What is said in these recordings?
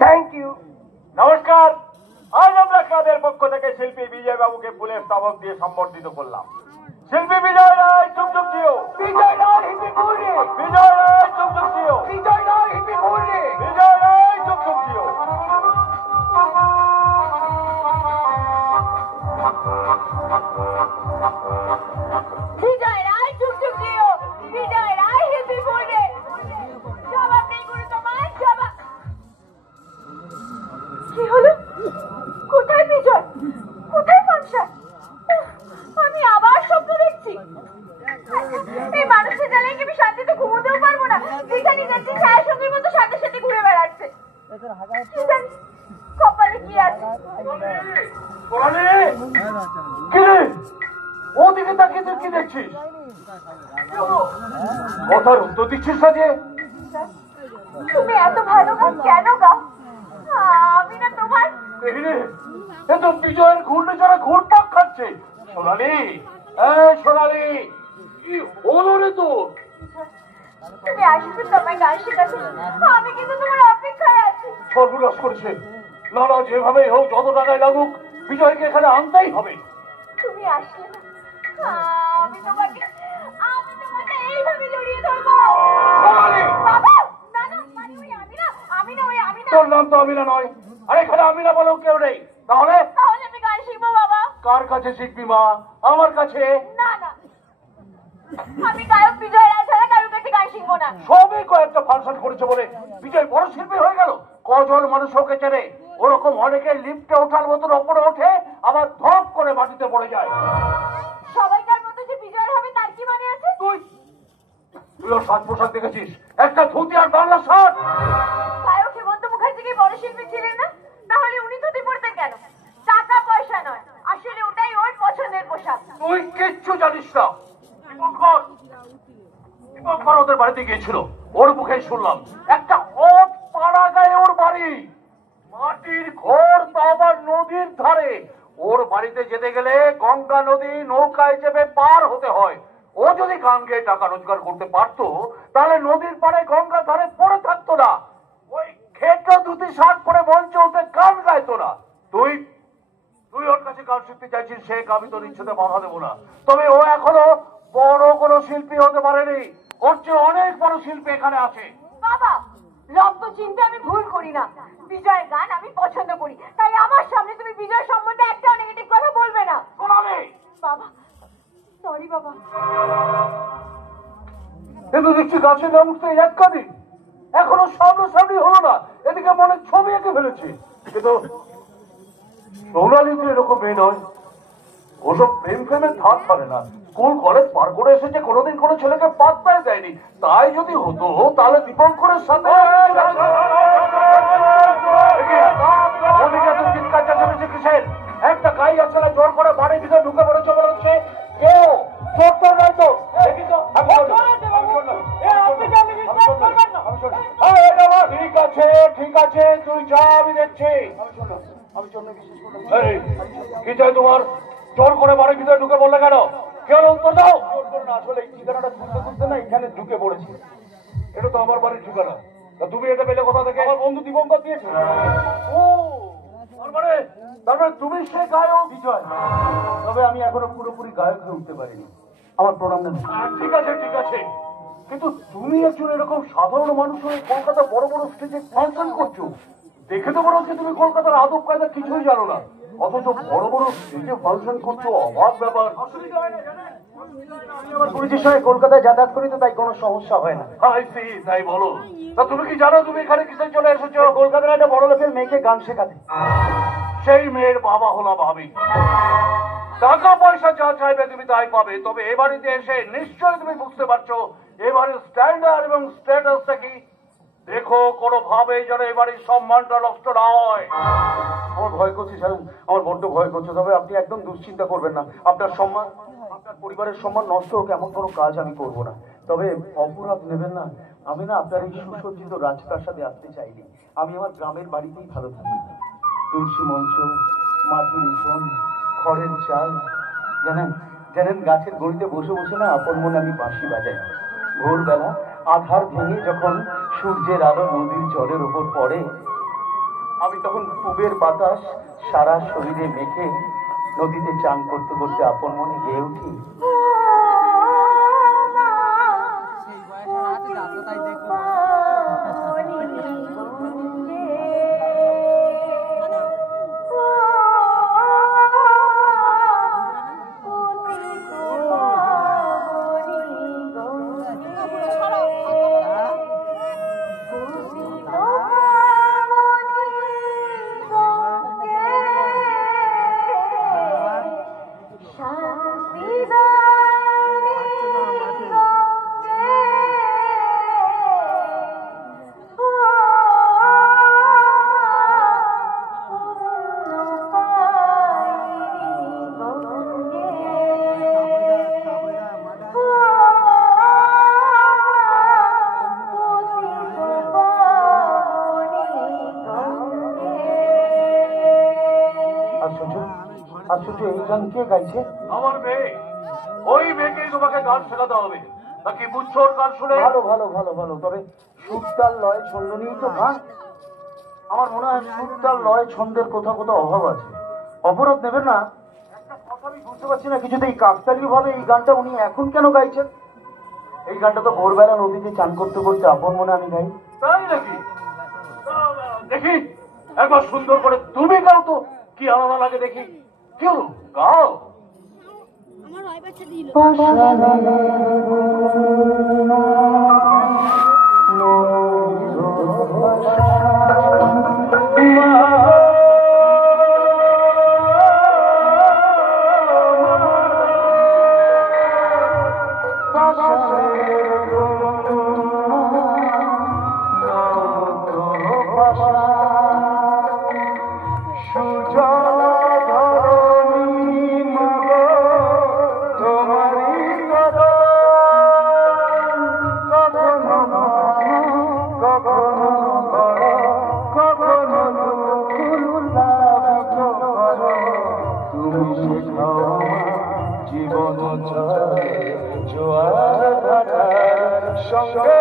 Thank you. নমস্কার। আজ আমরা ক্লাবের পক্ষ থেকে শিল্পী বিজয় বাবুকে ফুলের স্তবক দিয়ে সম্বর্ধিত করলাম। শিল্পী বিজয় রায় চুপচুপ দিও। বিজয় রায় হিপি ঘুরে। বিজয় রায় চুপচুপ দিও। বিজয় রায় হিপি ঘুরে। বিজয় রায় চুপচুপ দিও। বিজয় রায় চুপচুপ দিও। বিজয় রায় হিপি ঘুরে। জবাব নেই গুরু তোমার জবাব। কি হলো? কোথায় বিজয়? কোথায় ফাংশন? আমি আবার স্বপ্ন দেখছি। এই মানুষের জ্বালায় কি আমি শান্তিতে ঘুমোতেও পারবো না? যেখানে যাচ্ছি ছায়া সঙ্গীর মতো সাথে সাথে ঘুরে বেড়াচ্ছে। কপালে কি আছে? ওদিকে তাকিয়ে তুই কি দেখছিস? কথার উত্তর দিচ্ছিস না যে? তুমি এত ভালো গান কেন গাও? আমি না তোমার কিন্তু বিজয়ের ঘূর্ণি যারা ঘুরপাক খাচ্ছে। সোনালি, সোনালি, কি হলো রে তোর? তুমি আসবে তোমায় গান শেখাতে। আমি কিন্তু তোমার অপেক্ষায় আছি। সর্বনাশ করেছে। না না, যেভাবেই হোক, যত টাকায় লাগুক, বিজয়কে এখানে আনতেই হবে। তুমি আসলে না, আমি তোমাকে এইভাবে জড়িয়ে ধরবো। বাবা, না না, মানে ওই আমি না, ওই আমি না। তোর নাম তো আমিনা নয়। আর এখানে আমিনা বলো কেউ নেই। তাহলে আমি গান শিখবো বাবা। কার কাছে শিখবি মা? আমার কাছে? না না, আমি গায়ক বিজয় রায় ছাড়া কারোর কাছে গান শিখবো না। সবই কয়েকটা ফাংশন করেছে বলে বিজয় বড় শিল্পী হয়ে গেল? কজন মানুষ ওকে চেনে? ওরকম অনেকে লিফটে ওঠার মতন ওপরে ওঠে, আবার ধপ করে মাটিতে পড়ে যায়। সবাইকার মতো যে বিজয় হবে তার কি মানে আছে? তুইও সাজ পোশাক দেখেছিস? একটা ধুতি আর বাংলা শার্ট। গায়ক হেমন্ত মুখার্জি কি বড় শিল্পী ছিলেন না? তাহলে উনি ধুতি পরতেন কেন? টাকা পয়সা নয়, আসলে ওটাই ওর পছন্দের পোশাক। তুই কিচ্ছু জানিস না। ওদের বাড়িতে গিয়েছিল, ওর মুখে শুনলাম একটা অত পাড়া গায়ে ওর বাড়ি, মাটির ঘর, তা আবার নদীর ধারে। ওর বাড়িতে যেতে গেলে গঙ্গা নদী নৌকায় চেপে পার হতে হয়। ও যদি গান গেয়ে টাকা রোজগার করতে পারতো, তাহলে নদীর পাড়ে গঙ্গা ধারে পড়ে থাকতো না। ওই খেটো ধুতি শার্ট পরে মঞ্চে উঠে গান গাইতো না। তুই তুই ওর কাছে গান শিখতে চাইছিস, সে আমি তোর ইচ্ছেতে বাধা দেবো না। তবে ও এখনো বড় কোনো শিল্পী হতে পারেনি, ওর চেয়ে অনেক বড় শিল্পী এখানে আছে। বাবা, রক্ত চিনতে আমি ভুল করি না। বিজয়ের গান আমি পছন্দ করি, তাই আমার সামনে তুমি বিজয় সম্বন্ধে একটা নেগেটিভ কথা বলবে না। শোনাবে বাবা, সরি বাবা। কিন্তু দেখছি গাছে না উঠতে এক কাদিন, এখনো সামনাসামনি হলো না, এদিকে মনে ছবি এঁকে ফেলেছি। কিন্তু সোনালি তো এরকম মেয়ে নয়, ওসব প্রেম প্রেমের ধার ছাড়ে না। স্কুল কলেজ পার করে এসেছে, কোনোদিন কোনো ছেলেকে পাত্তাই দেয়নি। তাই যদি হতো তাহলে দীপঙ্করের সাথে চিৎকার চেঁচামেচি কিসের? একটা গাই আছে না, জোর করে বাড়ির ভিতরে ঢুকে পড়েছে মনে হচ্ছে। কেউ চোর নয় তো, দেখি তো। ঠিক আছে ঠিক আছে, তুই যা, আমি দেখছি। কি চাই তোমার? জোর করে বাড়ির ভিতরে ঢুকে বললে কেন? কেউ উত্তর দাও। আসলে এই ঠিকানাটা খুঁজতে খুঁজতে না এখানে ঢুকে পড়েছি। এটা তো আমার বাড়ির ঠিকানা। তুমি এটা পেলে কোথা থেকে? আমার বন্ধু দীপঙ্কর দিয়েছে। ও তার মানে তুমি সে গায়ক বিজয়। তবে আমি এখনো পুরোপুরি গায়ক হয়ে উঠতে পারিনি, আমার প্রণাম নেই। ঠিক আছে ঠিক আছে, কিন্তু তুমি একজন এরকম সাধারণ মানুষ হয়ে কলকাতা বড় বড় স্টেজে ফাংশন করছো। দেখে তো মনে হচ্ছে তুমি কলকাতার আদব কায়দা কিছুই জানো না, অথচ বড় বড় স্টেজে ফাংশন করছো। অবাক ব্যাপার। অসুবিধা হয় না জানেন, আমার পরিচিত সঙ্গে কলকাতায় যাতায়াত করি তো, তাই কোনো সমস্যা হয় না। তাই বলো। তা তুমি কি জানো তুমি এখানে কিসে চলে এসেছো? কলকাতার একটা বড় লোকের মেয়েকে গান শেখাতে। সেই মেয়ের বাবা হলাম আমি। টাকা পয়সা যা চাইবে তুমি তাই পাবে। তবে এ বাড়িতে এসে নিশ্চয়ই তুমি বুঝতে পারছো এবারে স্ট্যান্ডার্ড এবং স্ট্যাটাসটা কি। দেখো কোনোভাবেই যেন এবারের সম্মানটা নষ্ট না হয়। আমার ভয় করছে জানেন, আমার বড্ড ভয় করছে। তবে আপনি একদম দুশ্চিন্তা করবেন না, আপনার সম্মান, আপনার পরিবারের সম্মান নষ্ট হোক এমন কোনো কাজ আমি করব না। তবে অপরাধ নেবেন না, আমি না আপনার এই সুসজ্জিত রাজপ্রাসাদে আসতে চাইনি। আমি আমার গ্রামের বাড়িতেই ভালো থাকি। তুলসী মঞ্চ, মাটির উঠোন, খড়ের চাল, জানেন জানেন গাছের গড়িতে বসে বসে না আপন মনে আমি বাঁশি বাজাই। ভোরবেলা আধার ভেঙে যখন সূর্যের আলো নদীর জলের উপর পড়ে, আমি তখন পুবের বাতাস সারা শরীরে মেখে নদীতে চান করতে করতে আপন মনে গেয়ে উঠি। এই গান কে গাইছে? আমার মেয়ে। ওই মেয়েকেই তোমাকে গান শেখাতে হবে। তা কি বুঝছো ওর গান শুনে? ভালো ভালো ভালো ভালো। তবে সুরতাল লয় ছন্দ নিয়েই তো গান। আমার মনে হয় সুরতাল লয় ছন্দের কোথাও কোথাও অভাব আছে। অপরাধ নেবেন না, একটা কথা আমি বুঝতে পারছি না কিছুতেই কাকতালীয় ভাবে এই গানটা উনি এখন কেন গাইছেন? এই গানটা তো ভোরবেলা নদীতে চান করতে করতে আপন মনে আমি গাই। তাই নাকি? দেখি একবার সুন্দর করে তুমি গাও তো, কি আলাদা লাগে দেখি। কি হলো, গাও। আমার ভাই বাচ্চা দিল জীবন জোয়ার ভাটার সঙ্গে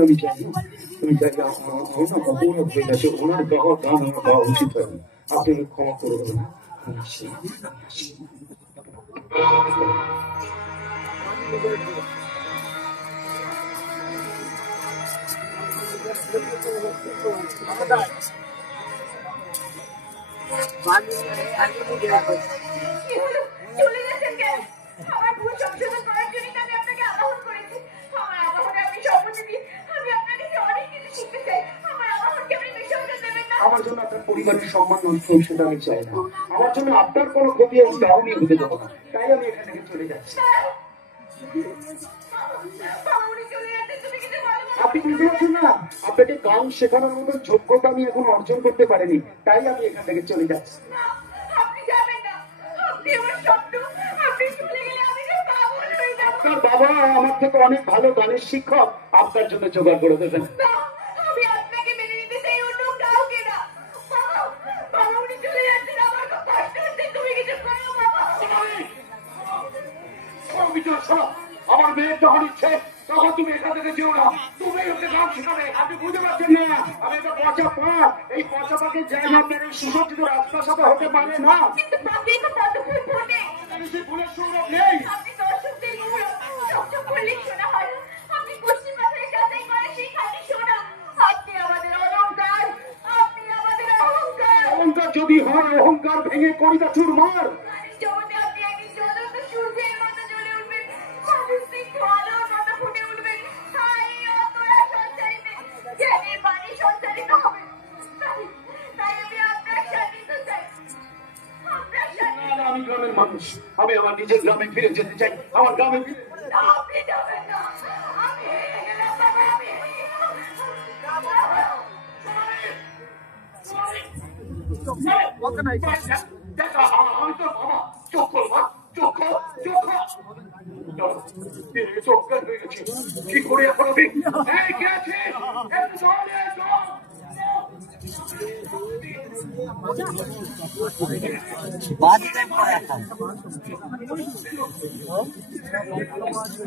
আমি চাই অপূর্ণ হয়ে গেছে, ওনার গাওয়া গান আমার গাওয়া উচিত হয়নি, আপনি ক্ষমা করবেন। চলে গেছেন কেন? আমার ভুল সংশোধন করার জন্য আমি আপনাকে আবাহন করেছি। আমার আবাহনে আপনি সম্মতি দিন। আমি আপনার কাছে অনেক কিছু শিখতে চাই। আমার আবাহনকে আপনি বিসর্জন দেবেন না। আমার জন্য আপনার পরিবারের সম্মান নষ্ট হোক সেটা আমি চাই না, আমার জন্য আপনার কোনো ক্ষতি আমি তাও নিয়ে হতে দেবো না, তাই আমি এখান থেকে চলে যাচ্ছি। আপনি বুঝতে পারছেন না, আপনাকে গান শেখানোর মতো যোগ্যতা আমি এখন অর্জন করতে পারিনি, তাই আমি এখান থেকে চলে যাচ্ছি। আপনি যাবেন না। আপনি আমার স্বপ্ন। আপনি চলে গেলে আমি যে পাগল হয়ে যাব। আপনার বাবা আমার থেকে অনেক ভালো গানের শিক্ষক আপনার জন্য জোগাড় করে দেবেন। আমি আপনাকে মেনে নিতে চাই, অন্য কাউকে না। বাবা উনি চলে যাচ্ছেন, আমার খুব কষ্ট হচ্ছে। তুমি কিছু করো বাবা। আমার মেয়ের যখন ইচ্ছে তখন তুমি এখান থেকে যেও না, তুমি ওকে গান শেখাবে। আপনি বুঝতে পারছেন না, আমি একটা পচা পাক, এই পচা পাকের জায়গা আপনার এই সুসজ্জিত রাস্তার সাথে হতে পারে না। কিন্তু পাখি তো কতক্ষণ ফোটে। সে ফুলের সৌরভ নেই। আপনি দর্শকদের গুলো চকচক করলেই শোনা হয়। আপনি পশ্চিম পাথারে যাচাই করে সেই খাঁটি সোনা। আপনি আমাদের অলংকার। আপনি আমাদের অহংকার। অহংকার যদি হয়, অহংকার ভেঙে করিতা চুরমার। গানের জগতে আপনি একদিন জ্বলন্ত সূর্যের মতো জ্বলে উঠবেন। অবিস্তিক্ত আলোর মতো ফুটে উঠবেন। এই অন্তরা সঞ্চারিতে জ্ঞানের বাণী সঞ্চারিত হবে। তাই আমি আপনার সান্নিধ্য চাই। আপনার সান্নিধ্য। আমি গ্রামের মানুষ, আমি আমার নিজের গ্রামে ফিরে যেতে চাই। আমার গ্রামে ফিরে আপনি যাবেন না। আমি হেরে গেলাম বাবা, আমি হেরে গেলাম। আমি তো বাবা চোখ করবা, চোখ চোখ চোখ হয়ে গেছে, কি করে এখন আমি কে আছে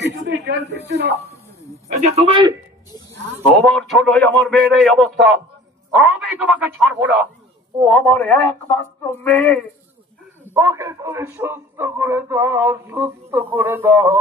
কিছুতেই জ্ঞান ফিরছে না। এই যে তুমি, তোমার ছোট আমার মেয়ের এই অবস্থা, আমি তোমাকে ছাড়বো না। ও আমার একমাত্র মেয়ে, ওকে তুমি সুস্থ করে দাও, সুস্থ করে দাও।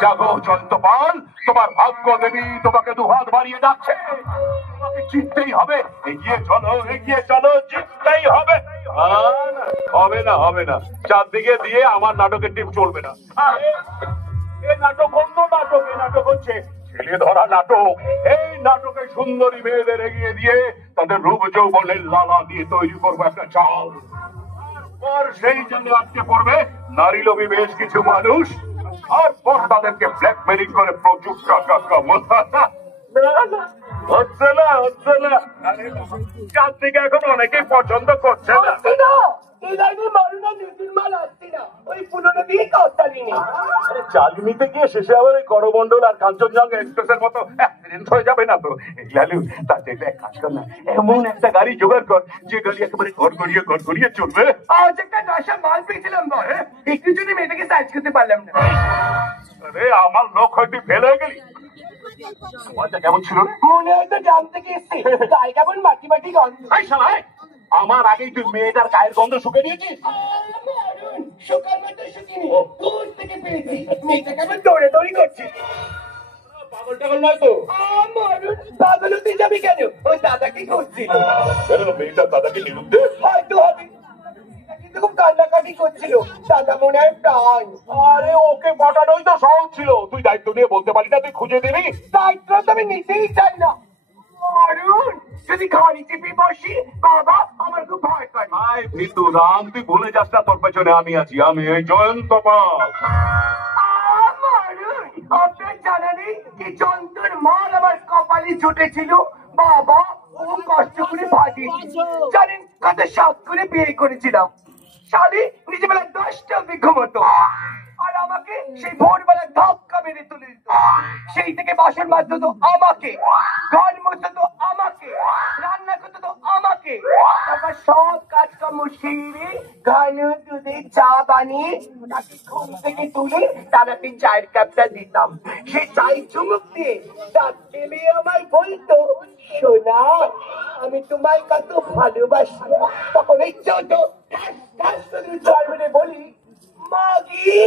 জাগো জয়ন্তপাল, তোমার ভাগ্য দেবী তোমাকে দুহাত বাড়িয়ে ডাকছে। তোমাকে জিততেই হবে, এগিয়ে চলো, জিততেই হবে। হবে না, হবে না, চারদিকে দিয়ে আমার নাটকের টিম চলবে না। এই নাটক অন্য নাটক, এই নাটক হচ্ছে ছেলে ধরা নাটক। এই নাটকে সুন্দরী মেয়েদের এগিয়ে দিয়ে তাদের রূপ যৌবনের লালা দিয়ে তৈরি করবো একটা চাল। আর সেই জন্য আটকে পড়বে নারী লোভী বেশ কিছু মানুষ, আর পর তাদেরকে ব্ল্যাকমেলিং করে প্রচুর টাকা কামানো। হচ্ছে না চারদিকে এখন অনেকেই পছন্দ করছে না। চালিমিতে গিয়ে শেষে আবার ওই করমন্ডল আর কাঞ্চনজঙ্ঘা এক্সপ্রেসের মতো অ্যাক্সিডেন্ট হয়ে যাবে না তো? লালু, তার জন্য এক কাজ কর না, এমন একটা গাড়ি জোগাড় কর যে গাড়ি একেবারে গড়গড়িয়ে চলবে। আজ একটা নশা মাল পেয়েছিলাম, একটু জন্য মেয়েটাকে সাইজ করতে পারলাম না। আরে আমার লোক হয়তো ফেল হয়ে গেলি। কেমন ছিল রে? মনে হয় তো গ্রাম থেকে এসছে, গায়ে কেমন মাটি গন্ধ। আমার আগেই তুই মেয়েটার গায়ের গন্ধ শুকে দিয়েছিস। সকাল মতো শুকিনি, দূর থেকে পেয়েছি। মেয়েটা কেমন দৌড়াদৌড়ি করছে। পাগল টাগল নয় তো? পাগল হতে যাবে কেন? ওই দাদা কি করছিল? মেয়েটা দাদাকে নিরুদ্ধে হয়তো হবে, কিন্তু খুব কান্নাকাটি করছিল। দাদা মনে হয় প্রাণ। আরে ওকে পটানোই তো সহজ ছিল, তুই দায়িত্ব নিয়ে বলতে পারি না তুই খুঁজে দিবি। দায়িত্ব তো আমি নিতেই চাই না। অরুণ, যদি ঘাড়ি চেপে বসি বাবা আমার খুব ভয় করে। আয় ভিতু রাম, তুই ভুলে যাস না তোর পেছনে আমি আছি, আমি এই জয়ন্তপাল। আপনার জানা নেই যে যন্ত্রের মাল আমার কপালে জুটেছিল। বাবা ও কষ্ট করে ভাগি জানেন কত শখ করে বিয়ে করেছিলাম। শালি নিজে বেলা 10টা বিঘ্ন মতো, আর আমাকে সেই ভোরবেলা ধাক্কা মেরে তুলে দিত। সেই থেকে বাসন মাজতো তো আমাকে, ঘর মুছতো তো আমাকে, রান্না করতো তো আমাকে। তারপর সব কাজকর্ম সেরে ঘন দুধে চা বানিয়ে তাকে ঘুম থেকে তুলে তারাতে চায়ের কাপটা দিতাম। সে চাই চুমুক দিয়ে দাঁত খেলে আমায় বলতো, সোনা আমি তোমায় কত ভালোবাসি। তখন এই ছোট বলি, মাগি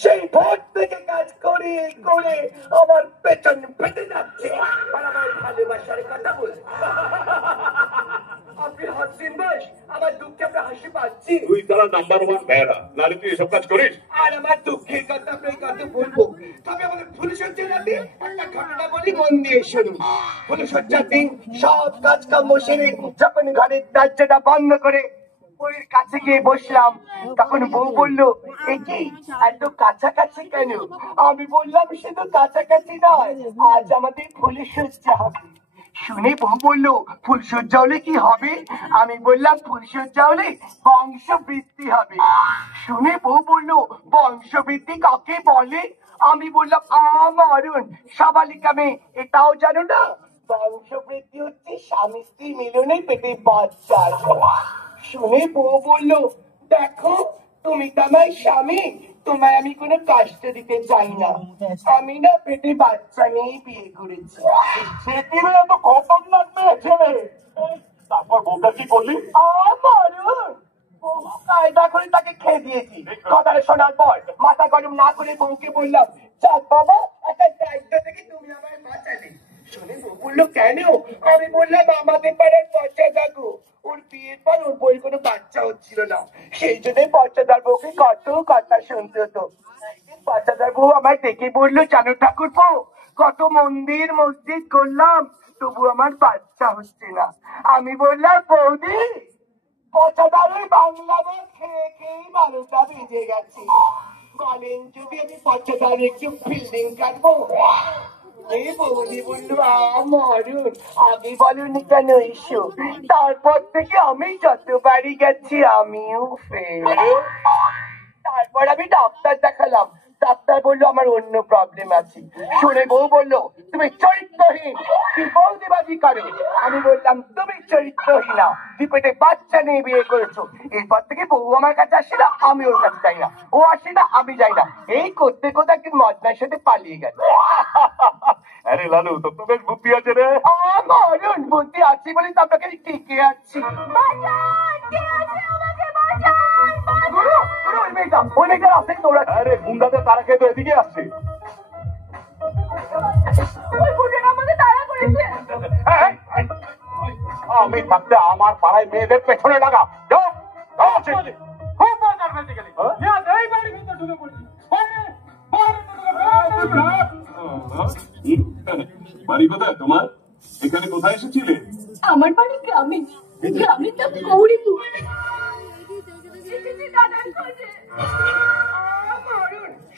সেই ভোর থেকে কাজ করে করে আমার পেছন পেতে যাচ্ছে, আর আমার ভালোবাসার কথা বলছে। আপনি হাসছেন বেশ, আমার দুঃখে আপনার হাসি পাচ্ছি। তুই তারা নাম্বার 1 ভেড়া, নালে তুই এসব কাজ করিস। আর আমার দুঃখের কথা আপনার কাছে বলবো, তবে আমাদের ফুলসজ্জার রাতে একটা ঘটনা বলি, মন দিয়ে শুনুন। ফুলসজ্জার দিন সব কাজ কাম সেরে যখন ঘরের দরজাটা বন্ধ করে বউয়ের কাছে গিয়ে বসলাম, তখন বউ বললো, কি এত কাছাকাছি কেন? আমি বললাম, শুধু কাছাকাছি নয়, আজ আমাদের ফুলসজ্জা হবে। শুনে বউ বললো ফুলসজ্জা হলে কি হবে? আমি বললাম ফুলসজ্জা হলে বংশবৃদ্ধি হবে। শুনে বউ বললো বংশবৃদ্ধি কাকে বলে? আমি বললাম আমরণ সাবালিকা মেয়ে, এটাও জানো না? বংশবৃদ্ধি হচ্ছে স্বামী স্ত্রী মিলনে পেটে বাচ্চা। শুনে বউ বললো দেখো তুমি তো আমার স্বামী, তোমায় আমি কোনো কষ্ট দিতে চাই না, আমি না পেটে বাচ্চা নিয়ে বিয়ে করেছি। সেটিরে এত খতরনাক মেয়ে ছেলে। তারপর বউটা কি করলি? আমরণ বহু কায়দা করে তাকে খেয়ে দিয়েছি। কথাটা শোনার পর মাথা গরম না করে বউকে বললাম চাঁদ বাবা একটা দায়িত্ব থেকে তুমি আমায় বাঁচালে। শুনে বউ বললো কেন? আমি বললাম আমাদের পাড়ার পচা কাকু, ওর বিয়ের পর ওর বই কোনো বাচ্চা হচ্ছিল না, সেই জন্য পচাদার বউকে কত কথা শুনতে হতো। পচাদার বউ আমায় ডেকে বললো জানো ঠাকুরপো, কত মন্দির মসজিদ করলাম তবু আমার বাচ্চা হচ্ছে না। আমি বললাম বৌদি পচাদারের বাংলা ভাত খেয়ে খেয়েই 12টা বেজে গেছে, বলেন যদি আমি পচাদার একটু ফিল্ডিং কাটবো? এই বৌদি বললো মরুন আগে বলুন কেন এসো। তারপর থেকে আমি যতবারই গেছি আমিও ফেল। তারপর আমি ডাক্তার দেখালাম, ডাক্তার বললো আমার অন্য প্রবলেম আছে। শুনে বউ বললো তুমি চরিত্রহীন, কি বৌদিবাজি করো? আমি বললাম তুমি চরিত্রহীনা, তুই পেটে বাচ্চা নিয়ে বিয়ে করেছো। এরপর থেকে বউ আমার কাছে আসে না, আমি ওর কাছে যাই না, ও আসে না আমি যাই না, এই করতে করতে একদিন মদনার সাথে পালিয়ে গেল। আরে লালু তোর তো বেশ বুদ্ধি আছে রে। আমার বুদ্ধি আছে বলে তো আপনাকে টিকে আছি। গুরু, গুরু, ওই মেয়েটা আসে দৌড়াচ্ছে। আরে গুন্ডাদের তারা খেয়ে তো এদিকে আসছে। ওই বুড়িটা আমাকে তাড়া করেছে। আমি থাকতে আমার পাড়ায় মেয়েদের পেছনে লাগা যাও। খুব মজার বেঁচে গেলি। বাড়ি কোথায় তোমার? এখানে কোথায় এসেছিলে? আমার বাড়ি গ্রামে, গ্রামের নাম গৌরীপুর। দাদার খোঁজে।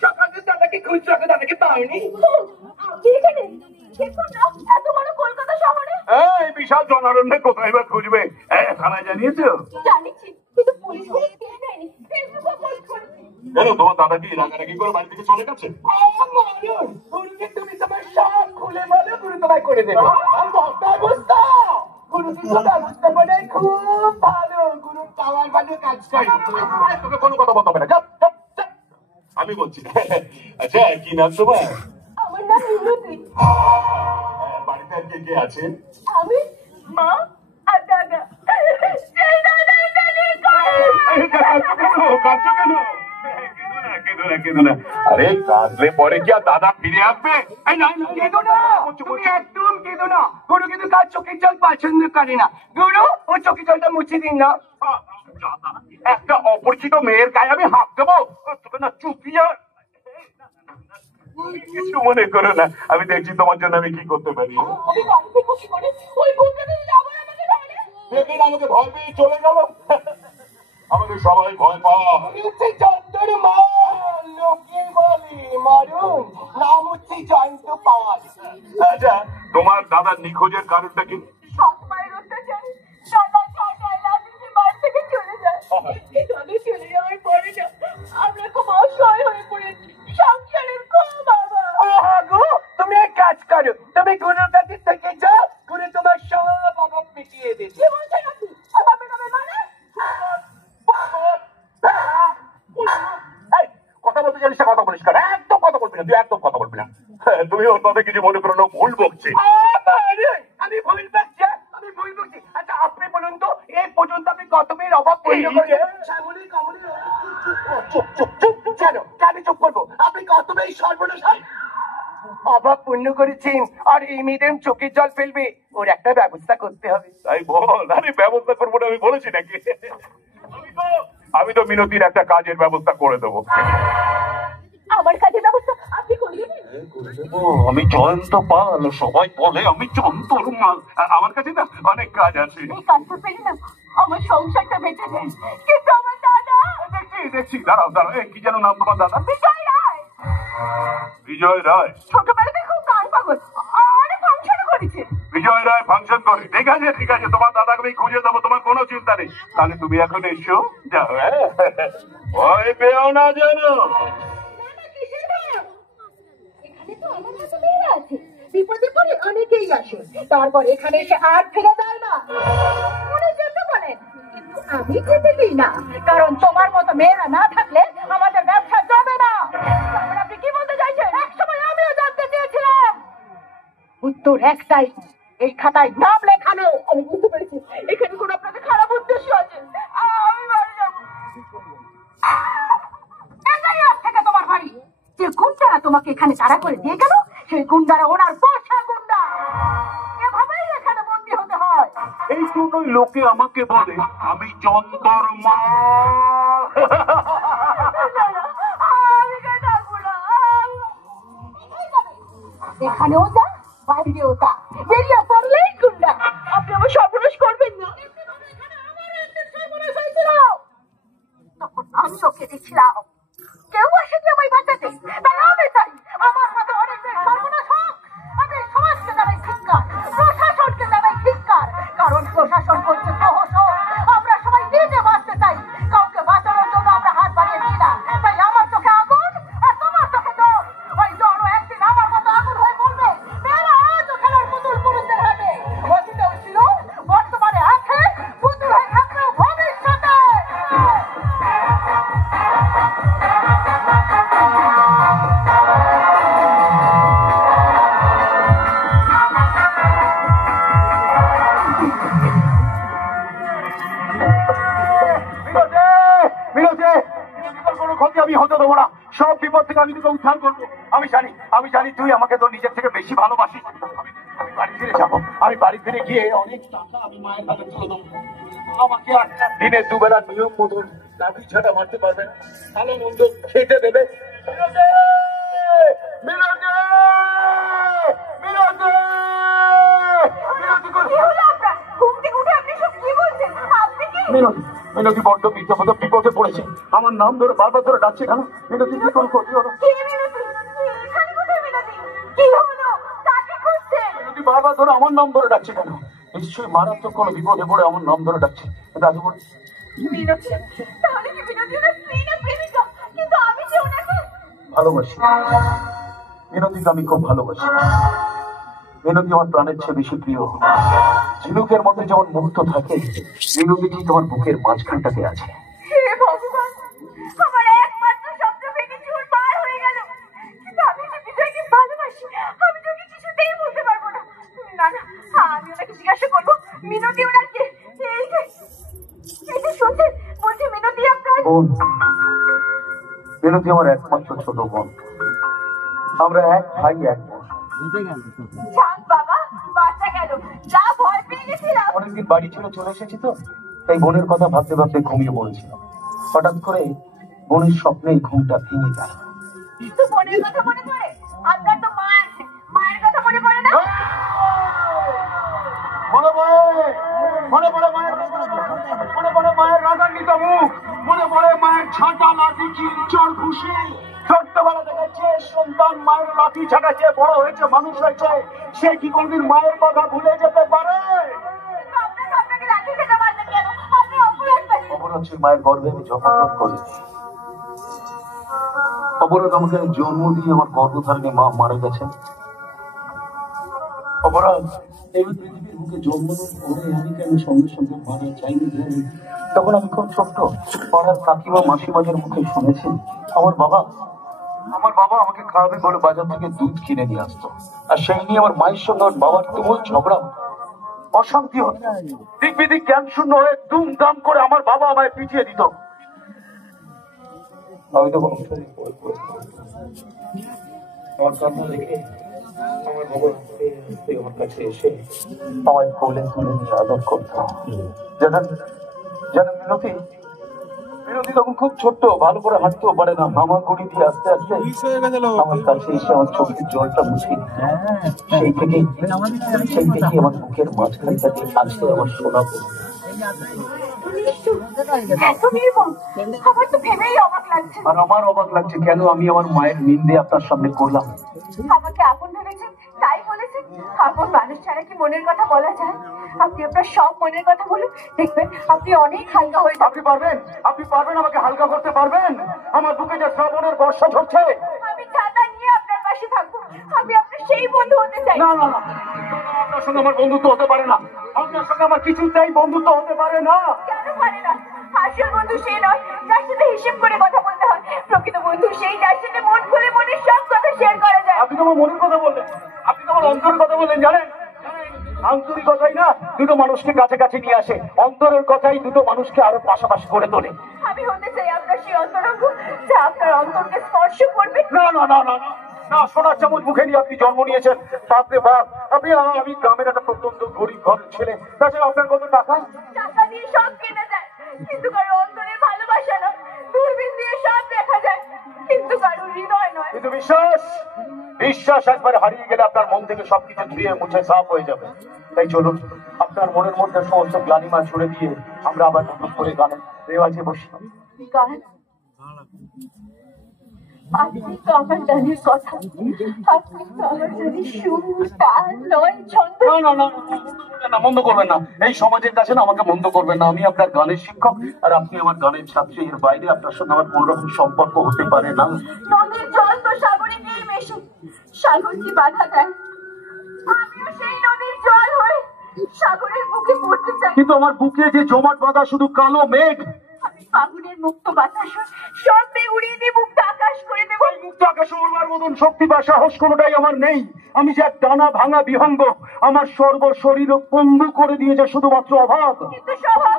সকালে দাদাকে খুঁজছো, দাদাকে পাওনি? আপনি এখানে? দেখুন না, এত বড় কলকাতা শহরে। এই বিশাল জনারণ্যে কোথায় বা খুঁজবে? থানায় জানিয়েছো? জানিছি, কিন্তু পুলিশ কে দেয়নি। ফেসবুকে পোস্ট করেছি। কেন তোমার দাদা কি রাগারাগি করে বাড়ি থেকে চলে গেছে? গুরুকে তুমি তোমার সব খুলে বলো, গুরু তোমায় করে দেবে। ব্যবস্থা গুরুকে ব্যবস্থা করে খুব ভালো, গুরু পাওয়ার ভালো কাজ করে। তোকে কোনো কথা বলতে হবে না, যাও, যাও, যাও। আমি বলছি। আচ্ছা কি নাম তোমার? আমার নাম মিনতি। বাড়িতে আর কে কে আছে? আমি, মা আর দাদা। সেই দাদা এখানে কাঁদছো কেন? কেঁদো না। আরে কাঁদলে পরে কি আর দাদা ফিরে আসবে? কেঁদো না, তুমি একদম কেঁদো না। গুরু কিন্তু তার চোখের জল পছন্দ করে না। গুরু ও চোখের জলটা মুছে দিন না। একটা অপরিচিত মেয়ের গায়ে আমি হাত দেবো? তোকে না চুপিয়ে কিছু মনে করো না, আমি দেখছি তোমার জন্য আমি কি করতে পারি। আমি বাড়িতে বসে করে ওই গুন্ডাটা আবার আমাকে ধরে। সেদিন আমাকে ভয় পেয়ে চলে গেল। আমাকে সবাই ভয় পাওয়া। চন্দ্র মা লোকে বলে মারুন, নাম হচ্ছে জয়ন্ত পাল। আচ্ছা তোমার দাদার নিখোঁজের কারণটা কি? সৎমায়ের অত্যাচারে দাদা ছটায় রাতে বাড়ি থেকে চলে যায়। দাদা চলে যাওয়ার পরে না আমরা খুব অসহায় হয়ে পড়েছি, সংসারের খুব বাবা। গো তুমি এক কাজ করো, তুমি গুরুর কাছে থেকে যাও, গুরু তোমার সব অভাব মিটিয়ে দেবে। কি বলছেন আপনি? আমার নামে মানে? কথা বলতে জানিস কথা বলিস কেন? একদম কথা বলবি না, তুই একদম কথা বলবি না। তুমি ওর কথা কিছু মনে করো না, ভুল বকছে। আমি ভুল বকছি, আমি ভুল বকছি। আচ্ছা আপনি বলুন তো এই পর্যন্ত আপনি কত মেয়ের অভাব পূর্ণ করেছেন? শ্যামলী কামলী চুপ চুপ চুপ চুপ কেন? আমি চুপ করবো? আপনি কত মেয়ে সর্বনাশ অভাব পূর্ণ করেছেন, আর এই মেয়েদের চোখের জল ফেলবে, ওর একটা ব্যবস্থা করতে হবে। তাই বল। আরে ব্যবস্থা করবো না আমি বলেছি নাকি? আমি তো মিনতির একটা কাজের ব্যবস্থা করে দেবো। আমার কাজের ব্যবস্থা আপনি করে দেবেন? আমি জয়ন্ত পাল, সবাই বলে আমি চন্তর মাল। আমার কাছে না অনেক কাজ আছে। এই কাজটা পেলে না আমার সংসারটা বেঁচে যায়, কিন্তু আমার দাদা। দেখছি দাঁড়াও। কি যেন নাম তোমার দাদা? বিজয় রায়। বিজয় রায়? ছোটবেলা থেকে খুব গান পাগল, অনেক ফাংশন করেছে। বিজয় রায় ফাংশন করে। ঠিক আছে ঠিক আছে, তোমার দাদাকে আমি খুঁজে দেবো, তোমার কোনো চিন্তা নেই। তাহলে তুমি এখন এসো, যাও। হ্যাঁ, ভয় পেও না যেন। এখানে তো আমার মতো মেয়েরা আছে, বিপদে পড়ে অনেকেই আসে, তারপর এখানে এসে আর ফিরে যায় না। মনে যেতে পারে, কিন্তু আমি যেতে দিই না, কারণ তোমার মতো মেয়েরা না থাকলে আমাদের ব্যবসা যাবে না। তারপর আপনি কি বলতে চাইছেন? একসময় আমিও জানতে চেয়েছিলাম। উত্তর একটাই, এই খাতায় নাম লেখানো। আমি বুঝতে পেরেছি এখানে কোনো আপনাদের খারাপ উদ্দেশ্য আছে। আমি বাড়ি যাবো। এটাই আজ থেকে তোমার বাড়ি। যে গুন্ডারা তোমাকে এখানে তাড়া করে দিয়ে গেল, সেই গুন্ডারা ওনার পোষা গুন্ডা। এভাবেই এখানে বন্দী হতে হয়। এই জন্যই লোকে আমাকে বলে আমি চন্দর মা। আমি কেন থাকবো না? এখানেও যা, বাইরেও তা, বেরিয়ে পড়লেই গুন্ডা। আপনি আমার সর্বনাশ করবেন না। তখন আমি ওকে দিচ্ছিলাম, কেউ আসেনি আমায় বাঁচাতে, তাই আমি চাই আমার মতো অনেকের সর্বনাশ হোক। আমি সমাজকে জানাই ধিক্কার, প্রশাসনকে জানাই ধিক্কার, কারণ প্রশাসন করছে প্রহসন। আমরা সবাই নিজে বাঁচতে চাই, কাউকে বাঁচানোর জন্য আমরা হাত বাড়িয়ে দিই না। তাই আমার চোখে আগুন আর তোমার চোখে জল। ওই জলও একদিন আমার মতো আগুন হয়ে পড়বে। মেয়েরা আজও খেলার পুতুল পুরুষদের হাতে। অতীতেও ছিল, বর্তমানে আছে, পুতুল হয়ে থাকলেও ভবিষ্যতে। কোনো ক্ষতি আমি হতে দেবো না, সব বিপদ থেকে আমি তোকে উদ্ধার করবো। আমি জানি তুই আমাকে তোর নিজের থেকে বেশি ভালোবাসিস। আমি বাড়ি ফিরে যাবো, আমি বাড়ি ফিরে গিয়ে অনেক টাকা আমি মায়ের হাতে তুলে দেবো। আমাকে আর দিনে দুবেলা নিয়ম মতন লাঠি ছাটা মারতে পারবে না, ভালো মন্দ খেতে দেবে। বিনোদে! বিনোদে! বিনোদে! বিনোদে কই? কি হলো আপনার? ঘুম থেকে উঠে আপনি সব কি বলছেন? আপনি কি? মিনতি বড্ড বিপদে পড়েছে। আমার নাম ধরে বারবার ধরে ডাকছে কেন? মিনতি কি কোনো ক্ষতি হলো? কে মিনতি? এখানে কোথায় মিনতি? কি হলো? কাকে খুঁজছেন? মিনতি বারবার ধরে আমার নাম ধরে ডাকছে কেন? নিশ্চয়ই মারাত্মক কোনো বিপদে পড়ে আমার নাম ধরে ডাকছে। দাদু বলি মিনতি? তাহলে কি মিনতি ওনার স্ত্রী না প্রেমিকা? কিন্তু আমি যে ওনাকে ভালোবাসি। মিনতিকে আমি খুব ভালোবাসি। মিনতি আমার প্রাণের চেয়ে বেশি প্রিয়। ঝিনুকের মধ্যে যেমন মুহূর্ত থাকে, মিনতি ঠিক তোমার বুকের মাঝখানটাতে আছে। হে ভগবান, আমার একমাত্র স্বপ্ন ভেঙে চুরমার হয়ে গেল। কিন্তু আমি যে বিজয়কে ভালোবাসি, আমি তোকে কিছুতেই বলতে পারবো না। না না, আমি ওনাকে জিজ্ঞাসা করবো মিনতি ওনাকে। এই যে শুনছেন, বলছি মিনতি আপনার বোন। মিনতি আমার একমাত্র ছোট বোন। আমরা এক ভাই এক বোন। যাক বাবা, বাচ্চা গেল, যা ভয় পেয়ে গেছিলাম। অনেকদিন বাড়ি ছেড়ে চলে এসেছি তো, তাই বোনের কথা ভাবতে ভাবতে ঘুমিয়ে পড়েছিলাম। হঠাৎ করে বোনের স্বপ্নে ঘুমটা ভেঙে গেল। তো বোনের কথা মনে পড়ে? আপনার তো মা আছে, মায়ের কথা মনে পড়ে না? মনে পড়ে মায়ের রাগান্বিত মুখ, মনে পড়ে মায়ের ছাঁটা লাঠি চর খুশি। ছোট্টবেলা থেকে যে সন্তান মায়ের লাঠি ছাটাচ্ছে বড় হয়েছে, মানুষ হয়েছে, সে কি কোনদিন মায়ের কথা ভুলে যেতে পারে? আপনাকে লাঠি খেতে পারলেন কেন? আপনি অপরাধ করেছেন। অপরাধ ছিল মায়ের গর্ভে আমি জন্মগ্রহণ করি। অপরাধ আমাকে জন্ম দিয়ে আমার গর্ভধারণে মা মারা গেছেন। অপরাধ এই পৃথিবীর বুকে জন্মগ্রহণ করে আমি কেন সঙ্গে সঙ্গে মারা চাইনি। তখন আমি খুব ছোট্ট, পাড়ার কাকিমা মাসিমাদের মুখে শুনেছি আমার বাবা আমাকে খাওয়াবে বলে বাজার থেকে দুধ কিনে নিয়ে আসতো, আর সেই নিয়ে আমার মায়ের সঙ্গে আমার বাবার তুমুল ঝগড়া, অশান্তি হতো। দিক বিদিক জ্ঞান শূন্য হয়ে দুমদাম করে আমার বাবা আমায় পিছিয়ে দিত। আমি তখন আমার কান্না দেখে আমার বাবা আমার কাছে এসে আমায় কোলে তুলে নিয়ে আদর করত। জানেন মিনতি তখন খুব ছোট্ট, ভালো করে হাঁটতেও পারে না। হামাগুড়ি দিয়ে আস্তে আস্তে আমার কাছে এসে আমার চোখের জলটা মুছে সেই থেকে আমার বুকের মাঝখানটাকে আজকে আমার শোনা আমার তো ভেবেই অবাক লাগছে। আর আমার অবাক লাগছে কেন আমি আমার মায়ের নিন্দে আপনার সামনে করলাম। আমাকে আপন ভেবেছেন, তাই বলেছেন আপন মানুষ ছাড়া কি মনের কথা বলা যায়? আপনি আপনার সব মনের কথা বলুন, দেখবেন আপনি অনেক হালকা হয়ে যাবেন। আপনি পারবেন আমাকে হালকা করতে পারবেন? আমার বুকে যে শ্রাবণের বর্ষা ঝরছে। আমি ছাতা নিয়ে আপনার পাশে থাকবো। আমি আপনার সেই বন্ধু হতে চাই। না না না, আপনার সঙ্গে আমার বন্ধুত্ব হতে পারে না। আপনার সঙ্গে আমার কিছুতেই বন্ধুত্ব হতে পারে না। কেন পারে না? আসল বন্ধু সে নয় যার সাথে হিসেব করে কথা বলতে হয়। প্রকৃত বন্ধু সেই যার সাথে মন খুলে মনের সব কথা শেয়ার করা যায়। আপনি তো আমার মনের কথা বললেন, আপনি তো আমার অন্তরের কথা বললেন। জানেন, আন্তরিকতাই না দুটো মানুষকে কাছাকাছি নিয়ে আসে, অন্তরের কথাই দুটো মানুষকে আরো পাশাপাশি করে তোলে। আমি হতে চাই আপনার সেই অন্তরঙ্গ যা আপনার অন্তরকে স্পর্শ করবে। না না না না না না, সোনার চামচ মুখে নিয়ে আপনি জন্ম নিয়েছেন। বাপরে বাপ, আমি গ্রামের একটা প্রত্যন্ত গরিব ঘরের ছেলে। তাছাড়া আপনার কত টাকা? টাকা দিয়ে সব কেনা যায়, কিন্তু কারো অন্তরে ভালোবাসা না। দূরবীন দিয়ে সব দেখা যায়, কিন্তু কারো হৃদয় নয়। কিন্তু বিশ্বাস একবার হারিয়ে গেলে আপনার মন থেকে সবকিছু ধুয়ে মুছে সাফ হয়ে যাবে। তাই চলুন, আপনার মনের মধ্যে সমস্ত গ্লানিমা ছুড়ে দিয়ে আমরা আবার নতুন করে গানের রেওয়াজে বসি। গান? আপনি তো আমার গানের কথা, আপনি তো আমার গানের সুর, তাল, লয়, ছন্দ। না না না না, মন্দ করবেন না। এই সমাজের কাছে না আমাকে মন্দ করবেন না। আমি আপনার গানের শিক্ষক আর আপনি আমার গানের ছাত্রী। এর বাইরে আপনার সঙ্গে আমার কোন রকম সম্পর্ক হতে পারে না। নদীর জল তো সাগরে গিয়ে মেশে, সাগর কি বাধা দেয়? আমিও সেই নদীর জল হয়ে সাগরের বুকে পড়তে চাই। কিন্তু আমার বুকে যে জমাট বাঁধা শুধু কালো মেঘ। আমি ফাগুনের মুক্ত বাতাস সব মেঘ উড়িয়ে দিয়ে মুক্ত আকাশ করে দেবো। মুক্ত আকাশে উড়বার মতন শক্তি বা সাহস কোনোটাই আমার নেই। আমি যে এক ডানা ভাঙা বিহঙ্গ, আমার সর্ব শরীর পঙ্গু করে দিয়েছে শুধুমাত্র অভাব। কিন্তু স্বভাব,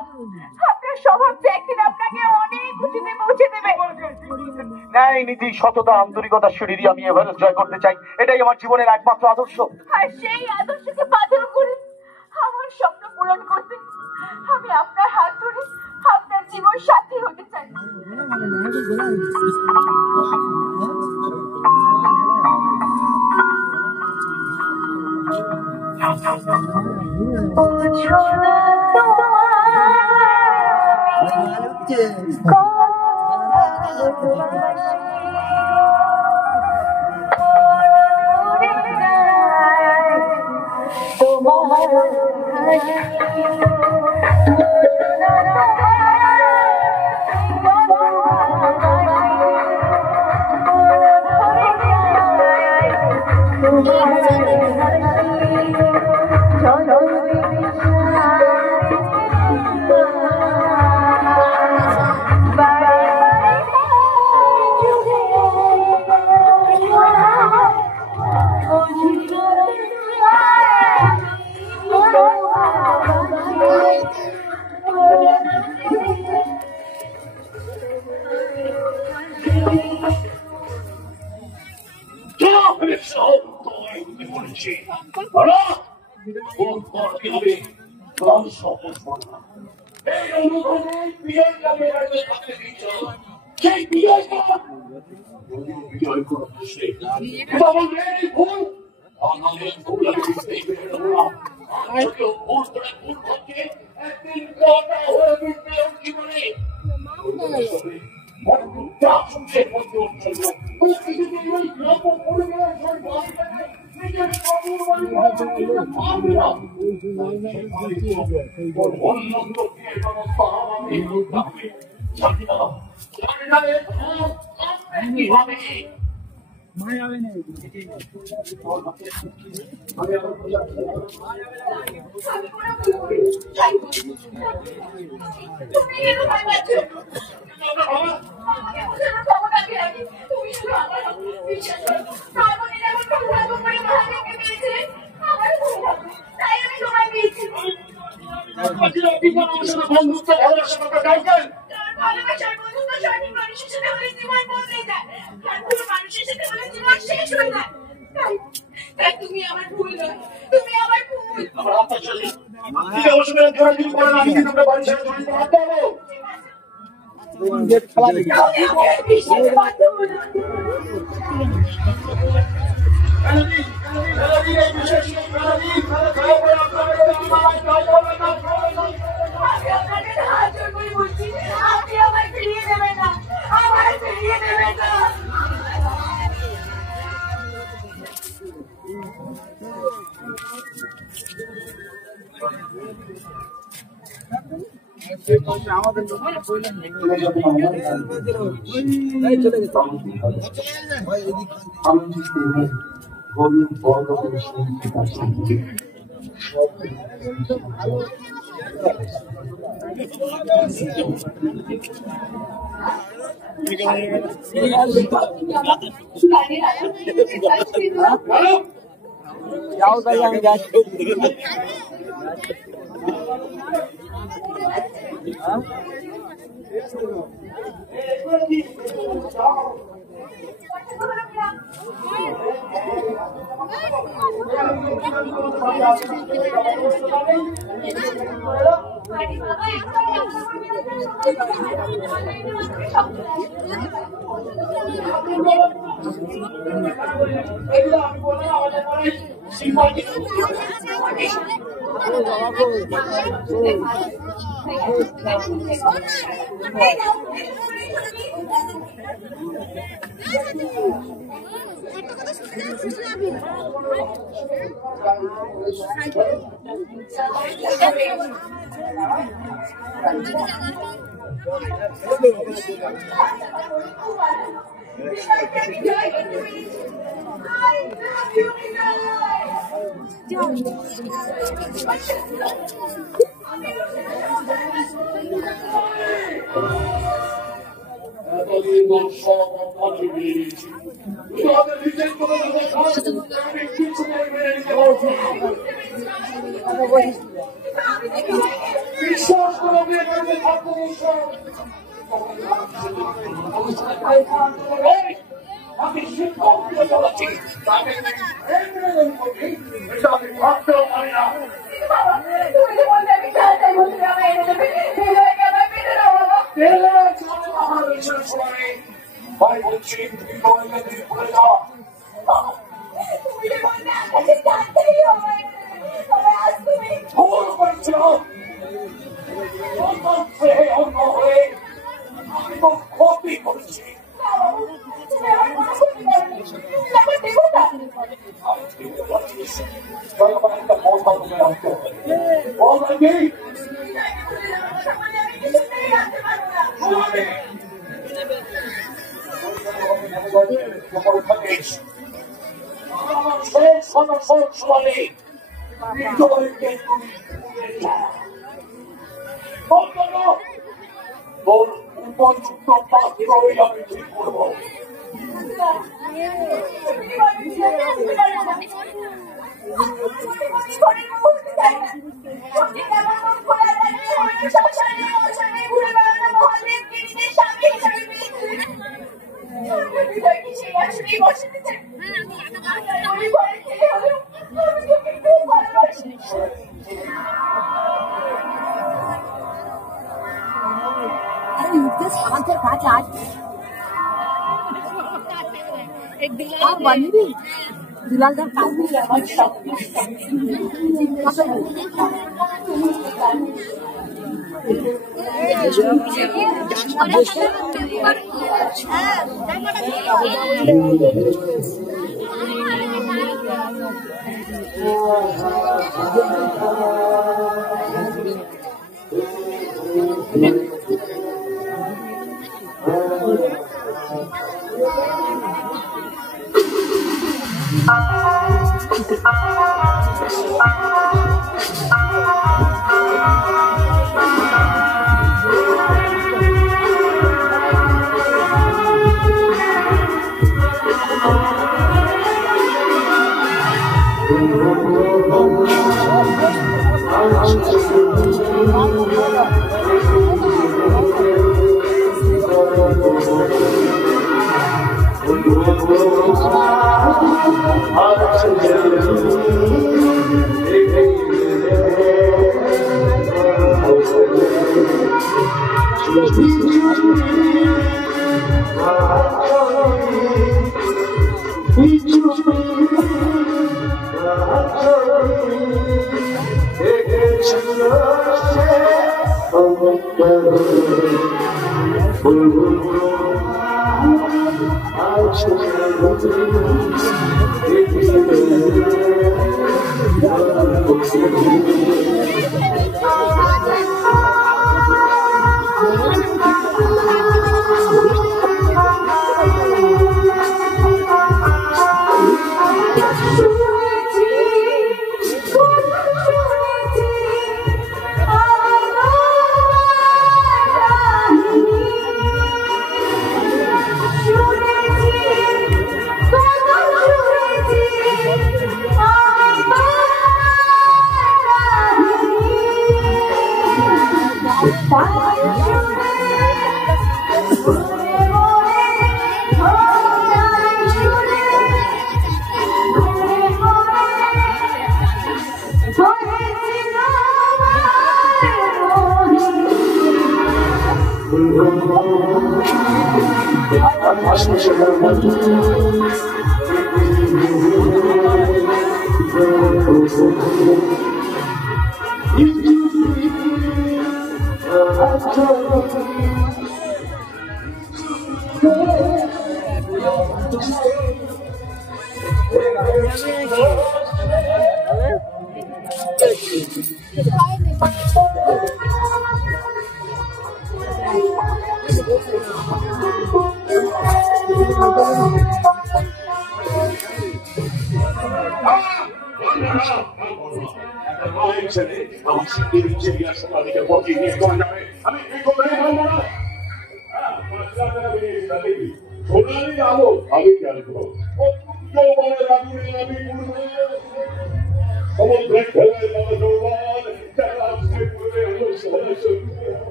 আপনার স্বভাব যে একদিন আপনাকে অনেক উঁচুতে পৌঁছে দেবে। ন্যায়, নীতি, সততা, আন্তরিকতার সিঁড়ি দিয়ে আমি এভারেস্ট জয় করতে চাই। এটাই আমার জীবনের একমাত্র আদর্শ। আর সেই আদর্শকে বাধ্য করে আমার স্বপ্ন পূরণ করতে আমি আপনার হাত ধরে আপনার জীবন সাথী হতে চাই। বন্ধুত্ব ভালোবাসার কথা চাইছেন? ভালোবাসার বন্ধুত্ব সঠিক মানুষের সাথে হলে জীবন বদলে যায়, আর ভুল মানুষের সাথে হলে জীবন শেষ হয়ে যায়। তাই তুমি আমার ভুল নয়, তুমি আমার ভুল। আমার আপনার সাথে ঠিক অসুবিধা ধরে দিন করেন, আমি কিন্তু আপনার বাড়ির সাথে জড়িত হাত দেবো। আপনি আমার ফিরিয়ে দেবে না, আমার ফিরিয়ে দেবে না। ಯಾವ್ದಲ್ಲ ಜಾಸ್ತಿ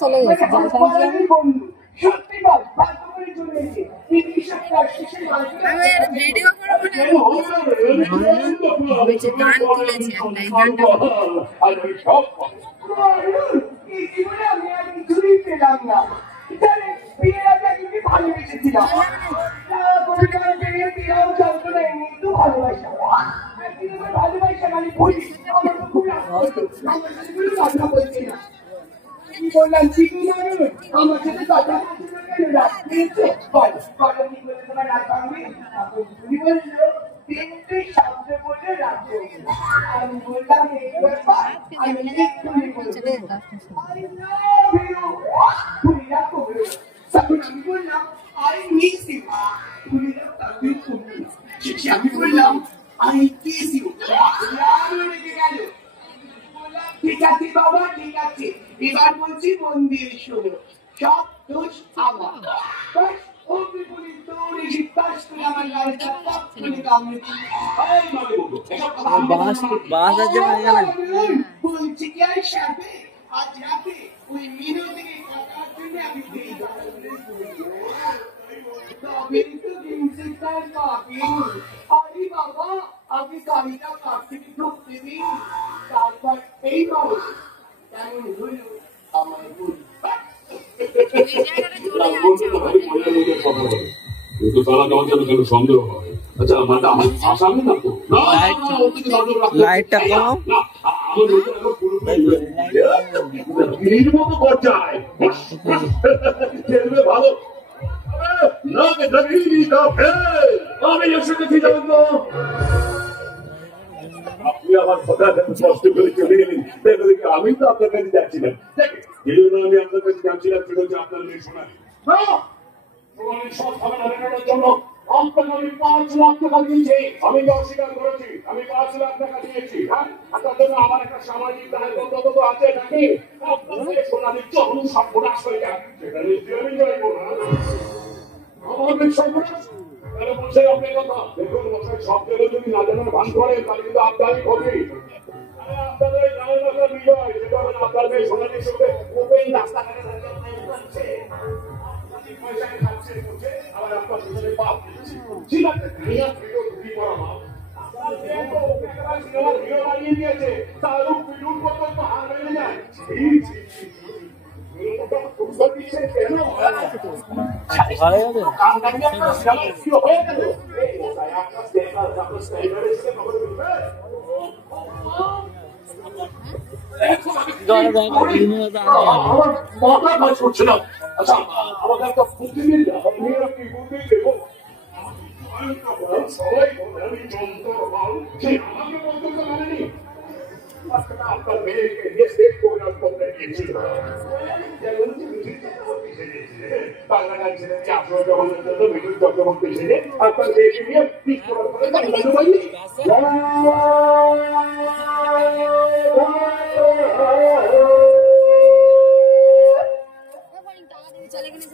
চলে গেছে ভিডিও গান তুলেছে বললাম ঠিক আমার সাথে কথা শব্দ বলে রাখবো আমি বললাম তখন আমি বললাম আই মিস ইউ আমি বললাম আই কিস ইউ গেল। ঠিক আছে বাবা, ঠিক আছে, এবার বলছি মন দিয়ে শোনো, সব দোষ আমার। বলছি কি আর সাথে আজ রাতে ওই মিনতিকে কাটার জন্য আমি আরে বাবা আপনি গাড়িটা কাটতে ঢুকতে দিন, তারপর এই বাবু কেমন হইল আমার বই সন্দেহ হয়। আচ্ছা মানে আমার আসামি না তো লাইটটা কম মতো পর্যায় ভালো আমি এসে যাবেন না। আপনি আমার কথা কষ্ট করে চলে গেলেন, আমি তো আপনার কাছে যাচ্ছিলাম, এই জন্য আমি আপনার কাছে যাচ্ছিলাম, সেটা হচ্ছে আপনার মেয়ে সোনালি। সব ঝামেলা মেটানোর জন্য আপনাকে আমি 5 লাখ টাকা দিয়েছি। আমি তো অস্বীকার করেছি, আমি 5 লাখ টাকা দিয়েছি। হ্যাঁ, তার জন্য আমার একটা সামাজিক দায়বদ্ধতা তো আছে নাকি? আপনাকে সোনালির যখন সর্বনাশ হয়ে যায় সেটা নিশ্চয়ই আমি চাইবো না। আমার সর্বনাশ তাহলে বলছে আপনি কথা দেখুন মশাই, সব জায়গায় যদি না জানার ভান করেন তাহলে কিন্তু আপনারই ক্ষতি। আপনাদের গায়ের মাথার বিজয় যেটা আপনার মেয়ে সোনালির সঙ্গে ওপেন রাস্তাঘাটে পয়সাকে খাচ্ছে করছে, আবার আপনার পিছনে পাপ দিচ্ছে। ঠিক আছে, সিনেমার হিরো বানিয়ে দিয়েছে, তার পিটুন পর্যন্ত হার বেড়ে যায়। আমার মাথা কাজ করছে না। আচ্ছা আমাকে একটা বুদ্ধি দিন, কি বুদ্ধি দেবো? সবাই বলে আমি যন্ত্র বল, সেই আমাকে বলতে তো মানেনি। আপনার মেয়েকে নিয়ে স্টেজ প্রোগ্রাম করতে গিয়েছিল, বাংলা গান ছিলেন যে আপনার জগতের জন্য বিদ্যুৎ চক্রবর্তী ছিলেন, আপনার মেয়েকে নিয়ে পিক করার পরে চলে গেলে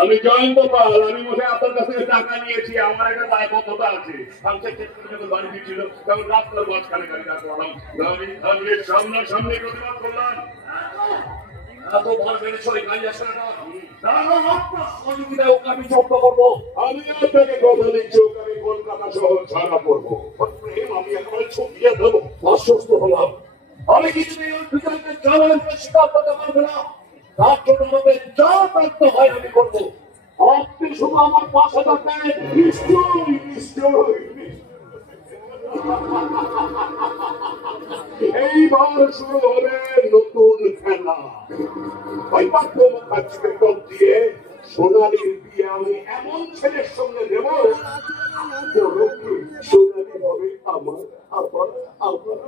আমি জয়ন্ত পাল, আমি মনে আপনার কাছে টাকা নিয়েছি, আমার একটা দায়বদ্ধতা আছে। ফাংশন শেষ করে যখন বাড়ি ফিরছিল তখন রাস্তার মাঝখানে গাড়ি দাঁড় করালাম, গাড়ি থামিয়ে সামনাসামনি প্রতিবাদ করলাম। এত ভর বেড়েছে ওই গাড়ি আসলে না, আমি জব্দ করবো। আমি আপনাকে কথা দিচ্ছি, আমি কলকাতা শহর ছাড়া পড়বো। আমি একেবারে ছুটিয়ে দেবো, অসুস্থ হলাম। আমি কিছুদিন স্বীকার করতে পারবো না, তার জন্য আমাকে যা করতে হয় আমি করবো। আপনি শুধু আমার পাশে থাকবেন, নিশ্চয়ই নিশ্চয়ই। এইবার শুরু হবে নতুন খেলা। ওই মুখার্জিকে টক দিয়ে সোনালির বিয়ে আমি এমন ছেলের সঙ্গে দেব, সোনালি হবে আমার আবার আবার।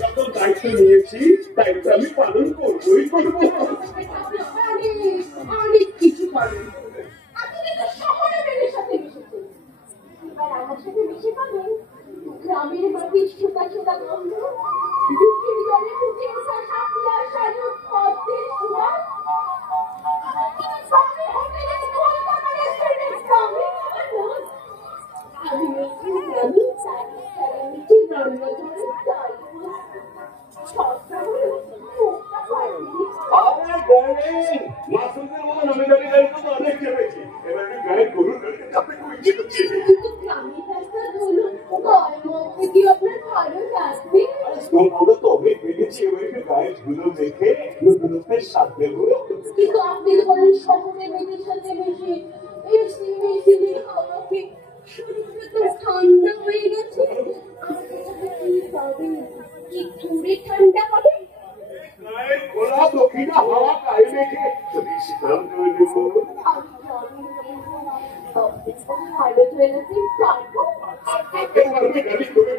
যখন দায়িত্ব নিয়েছি দায়িত্ব আমি পালন করবোই করবো। অনেক কিছু পাবেন, আপনি তো শহরে মেয়ের সাথে মিশেছেন, এবার আমার সাথে মিশে পাবেন গ্রামের মাটির ছোটা ছোটা গন্ধ, বৃষ্টির জলে ফুটে ওঠা শাপলা শালুক পদ্মের সুবাস, কিন্তু আপনি বলেন শহরে মেয়েদের সাথে মিশে এসি মেশিনে আমাকে শরীরটা তো ঠান্ডা হয়ে গেছে, কি ঠান্ডা হবে? খোলা দক্ষিণা হাওয়া গায়ে রেখে সিদ্ধান্ত নেব।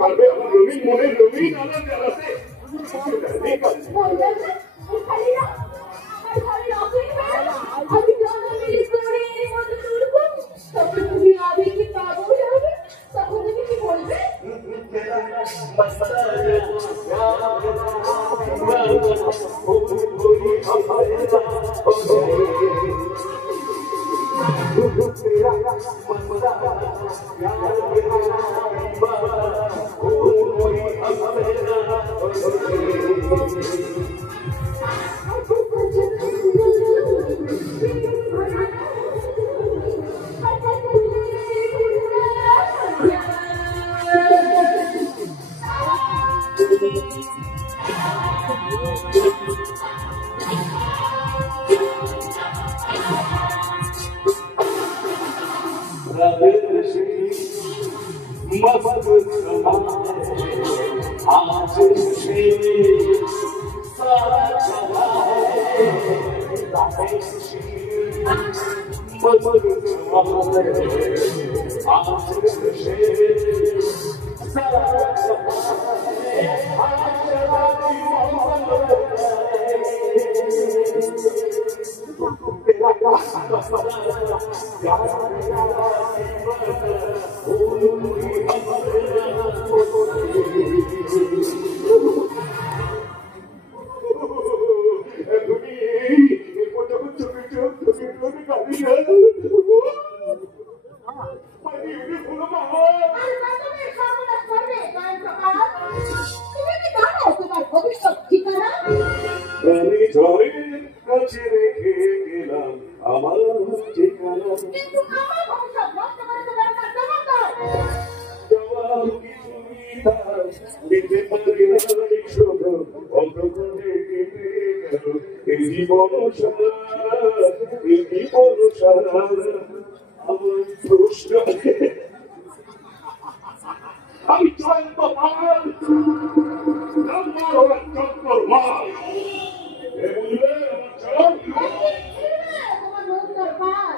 পারবে আমার রবীন মনে রবীন আনন্দ আছে। আমি জয়ন্ত পাল নাম্বার 1 চক্কর মাল এ বুঝলে আমার চল তোমার নৌকার পার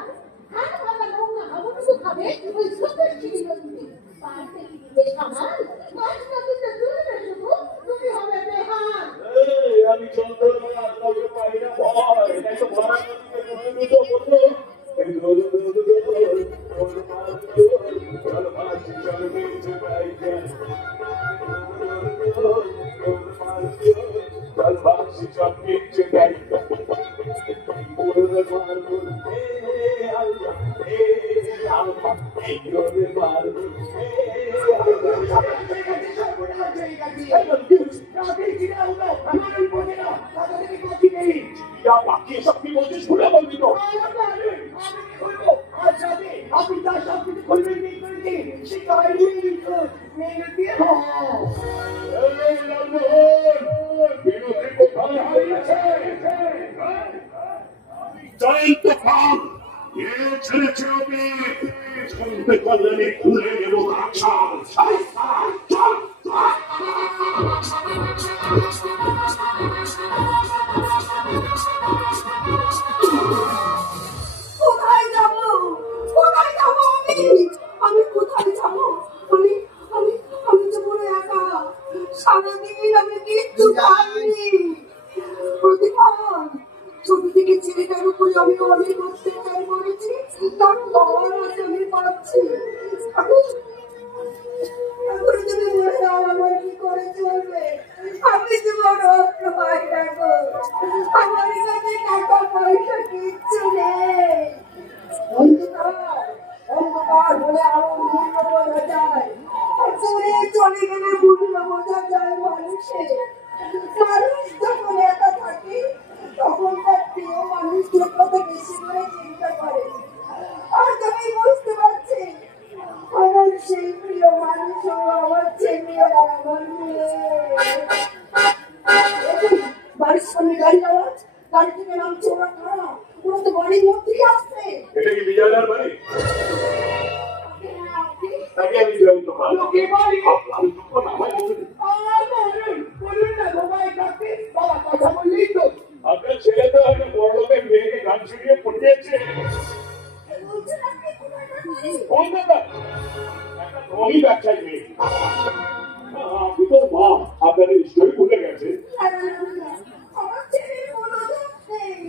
আর ভালো নৌকা খাবো কিছু খাবে ওই সত্যি চিনি নদী পার থেকে দিলে সামাল মাছ নদীতে দূরে শুধু তুমি হবে বেহাল এই আমি চন্দ্র না আপনাকে পাই না ভয় তাই তো ভয় তুমি তো বললো এই রোজ বাকি সব কি বলছিস ভুলে বলবি তো আপনি তার সব কিছু খুলবেন নেই করেছি সে কাজ মেয়ে দিয়ে জয়ন্ত পাল এ ছেড়ে ছেড়ে শুনতে কল্যাণে খুলে নেব কোথায় যাব আমি কোথায় যাব আমি আমি আমি তো বড় একা সারাদিন আমি কিচ্ছু খাইনি প্রতিক্ষণ ছোট থেকে ছেলেটার উপরে আমি অনেক অত্যাচার করেছি তার খবর আজ আমি পাচ্ছি এখন যদি মরে যাও আমার কি করে চলবে আমি তো বড় অসহায় দেখো আমার কাছে টাকা পয়সা কিচ্ছু নেই অন্ধকার বলে আরো মূল্য বোঝা যায় আর দূরে চলে গেলে মূল্য বোঝা যায় মানুষের মানুষ যখন একা থাকে তখন তার প্রিয় মানুষদের কথা বেশি করে চিন্তা করে আর আমি বুঝতে পারছি আমার সেই প্রিয় মানুষ আমার ছেলে আর আমার মেয়ে বাড়ির সামনে গাড়ি আওয়াজ গাড়ি থেকে নামছে ওরা খারাপ ওরা তো বাড়ির মধ্যেই আসছে এটা কি বিজয়দার বাড়ি তাকে আমি জয়ন্ত পাল আমি তো নামাই কথা বললেই তো আপনার ছেলে তো একটা বড় লোকের মেয়েকে গান শুনিয়ে পড়িয়েছে কলকাতা একটা ধনী ব্যবসায়ী মেয়ে আপনি তো মা আপনার নিশ্চয়ই ভুলে গেছে আমার ছেলের কোনো দোষ নেই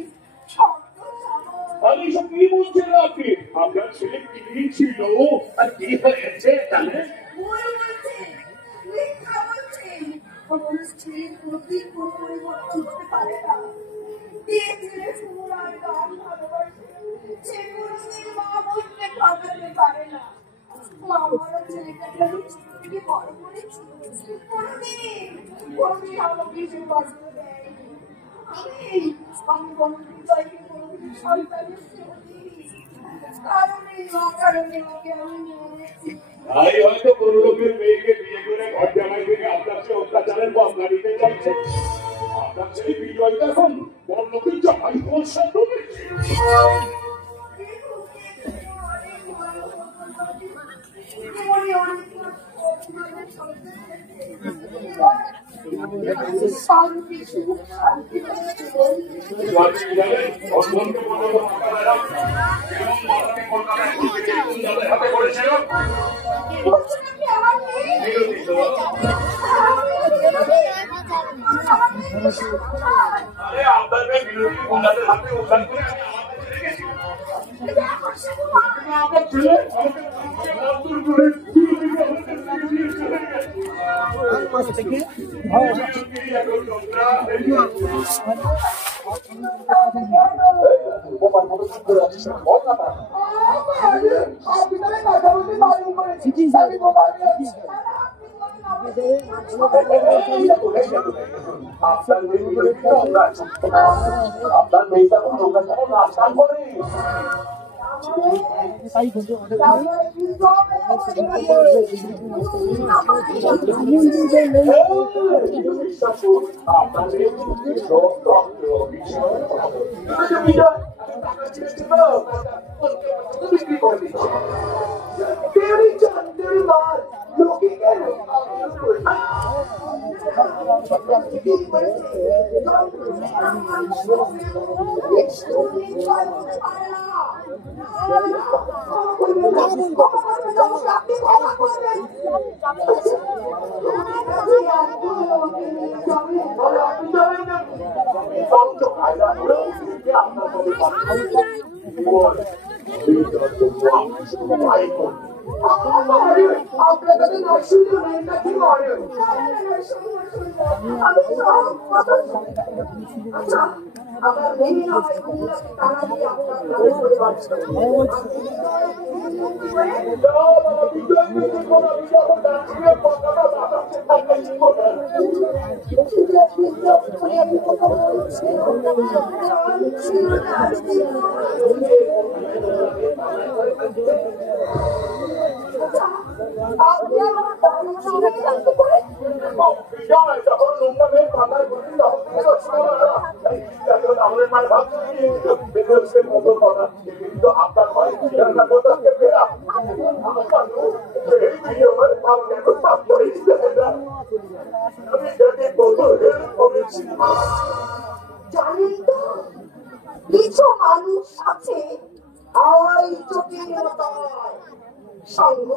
আমি সব কি বলছেন আপনি আপনার ছেলে কি ছিল আর কি হয়েছে জানেন ভুল বলছে মিথ্যা বলছে আমার স্ত্রীর প্রতি কোনো পরিবর্তন হতে পারে না দিয়ে ছেলে ফুল আর গান ভালোবাসে সে কোনোদিন মা বলতে ভাগাতে পারে না মা বড় ছেলেটাকে আমি ছোট থেকে বড় করেছি কোনোদিন আমাকে কিছু কষ্ট দেয়নি আমি কোনোদিন তাকে কোনোদিন সন্তানের সেবা দিইনি কারণে ওকে আমি নিয়েছি তাই হয়তো কোনো লোকের মেয়েকে বিয়ে করে ঘর জামাই থেকে আপনার সে অত্যাচারের বদলা নিতে আপনার ছেলে বিজয়টা এখন বড় লোকের জামাই হওয়ার স্বপ্ন দেখছে। হাতে করেছিল আরে আপনার মেয়ে বিরোধী গুন্ডাদের হাতে উদ্ধার করে আমার ছেলে আপনার মেয়েটা নাস্তা করে জানেন তো কিছু মানুষ আছে আওয়াজ চোখের মতো সঙ্গ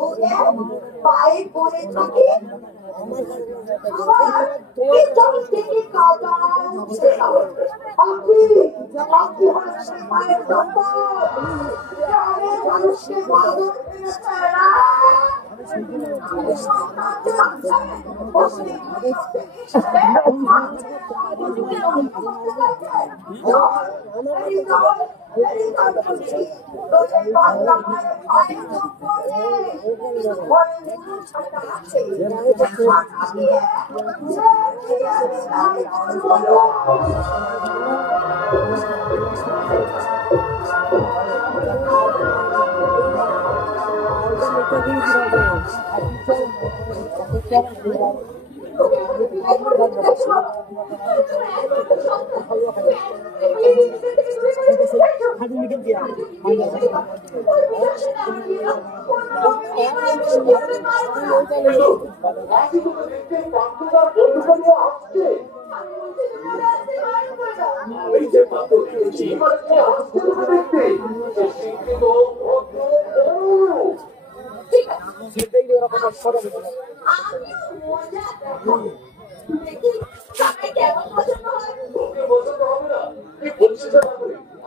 পায়ে পড়ে থাকে আবার পিছন থেকে কাদা উঠছে আপনি মানুষের পায়ের সম্পদ মানুষকে বাদর পেয়েছে না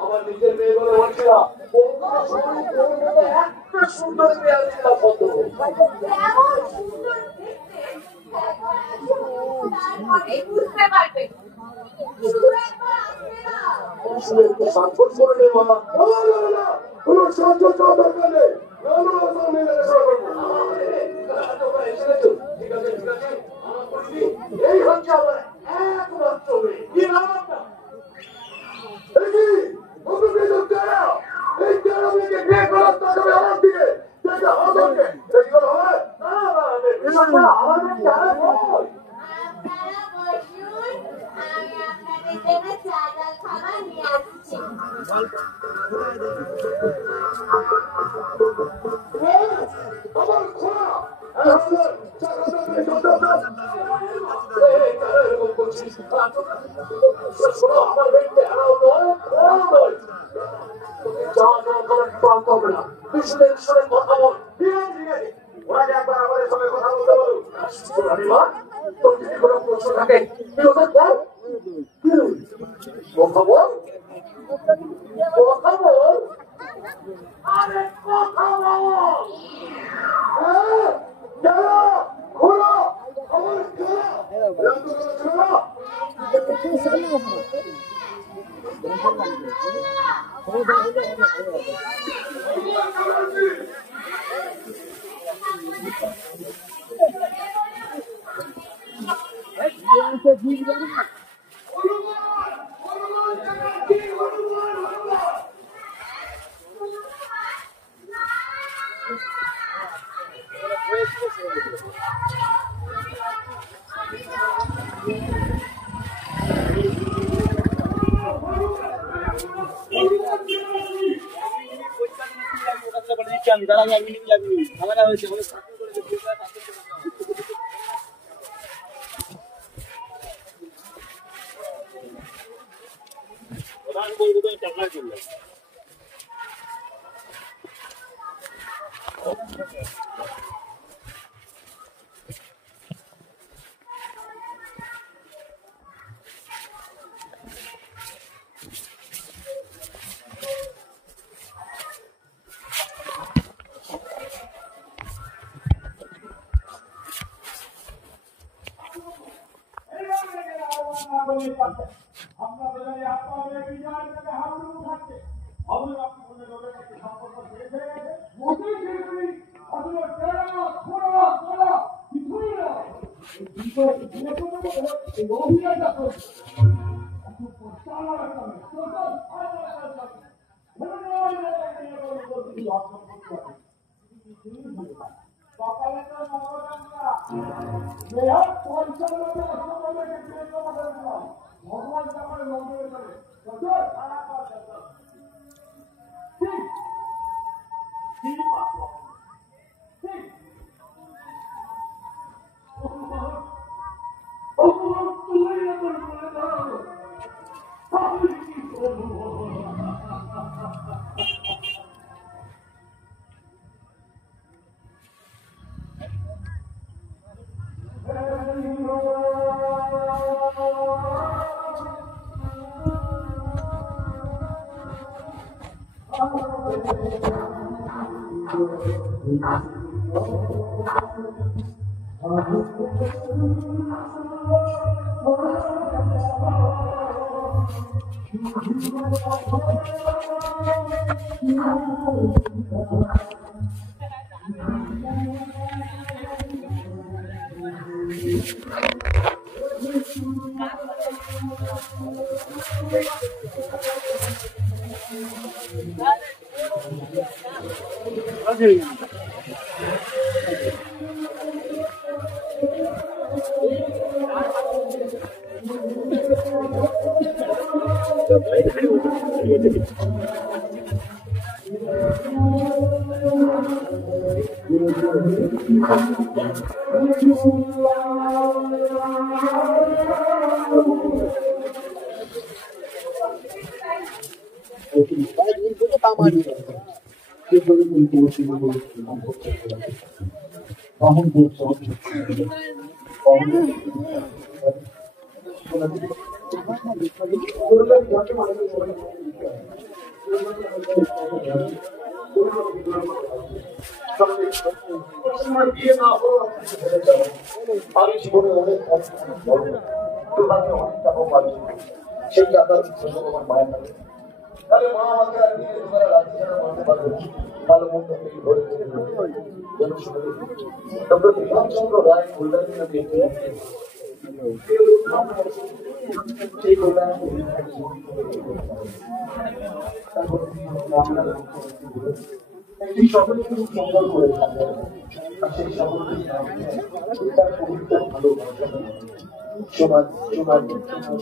আমার নিজের মেয়ে বলে বলছি না একটা সুন্দর মেয়ে আছে বুঝতে পারবে সাক্ষর করে নেওয়া কোন সাহায্য চাওয়া দরকার নেই এই হচ্ছে আমার একমাত্র মেয়ে কি নাম আপনার এই তেরো মেয়েকে বিয়ে করার তাহলে আমার দিকে দেখে আমাদেরকে এইগুলো হয় আমাদের থেকে চা ডাল খাবার নিয়ে আসছি। আমার খোলা আমার ব্যক্তি হারাও নয় যা যা করার প্রান্ত হবে না বিশ্বের সঙ্গে কথা বল ওনাকে একবার আমাদের সঙ্গে কথা বলতে বলুন। তোর যদি কোনো প্রশ্ন থাকে কথা বল কথা বল আরে কথা বল খোলা আমার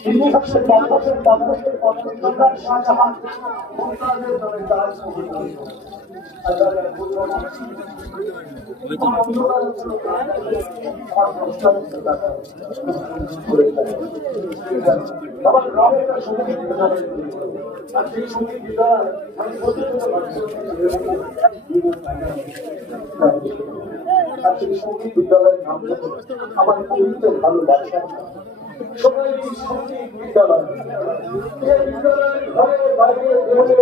তিনি হচ্ছেন বাংলাদেশের সম্রাট শাহজাহান মুমতাজের নামে তার ছবি আমার গ্রামে একটা সঙ্গীত বিদ্যালয় আর সেই সঙ্গীত বিদ্যালয় আমি আর সেই সঙ্গীত বিদ্যালয়ের নাম আমার পবিত্র ভালো লাগছে সবাই সঙ্গীত বিদ্যালয় এই বিদ্যালয়ের ঘরে বাইরে বেরোলে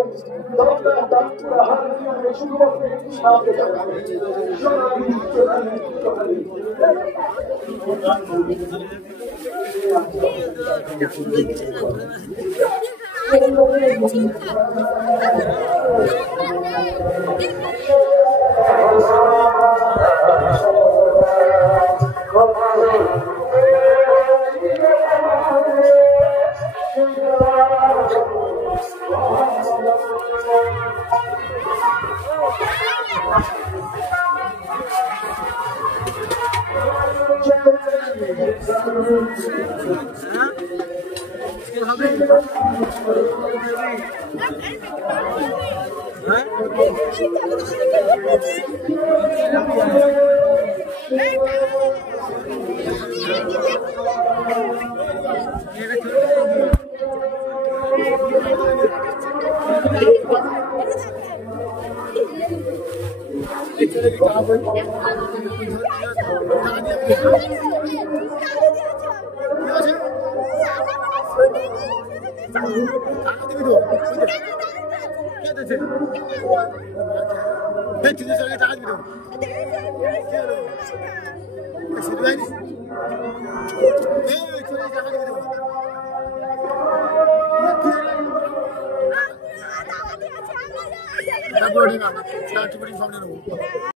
ডক্টর ডাক্তার হারমোনিয়ামে শুধুমাত্র একটি নাম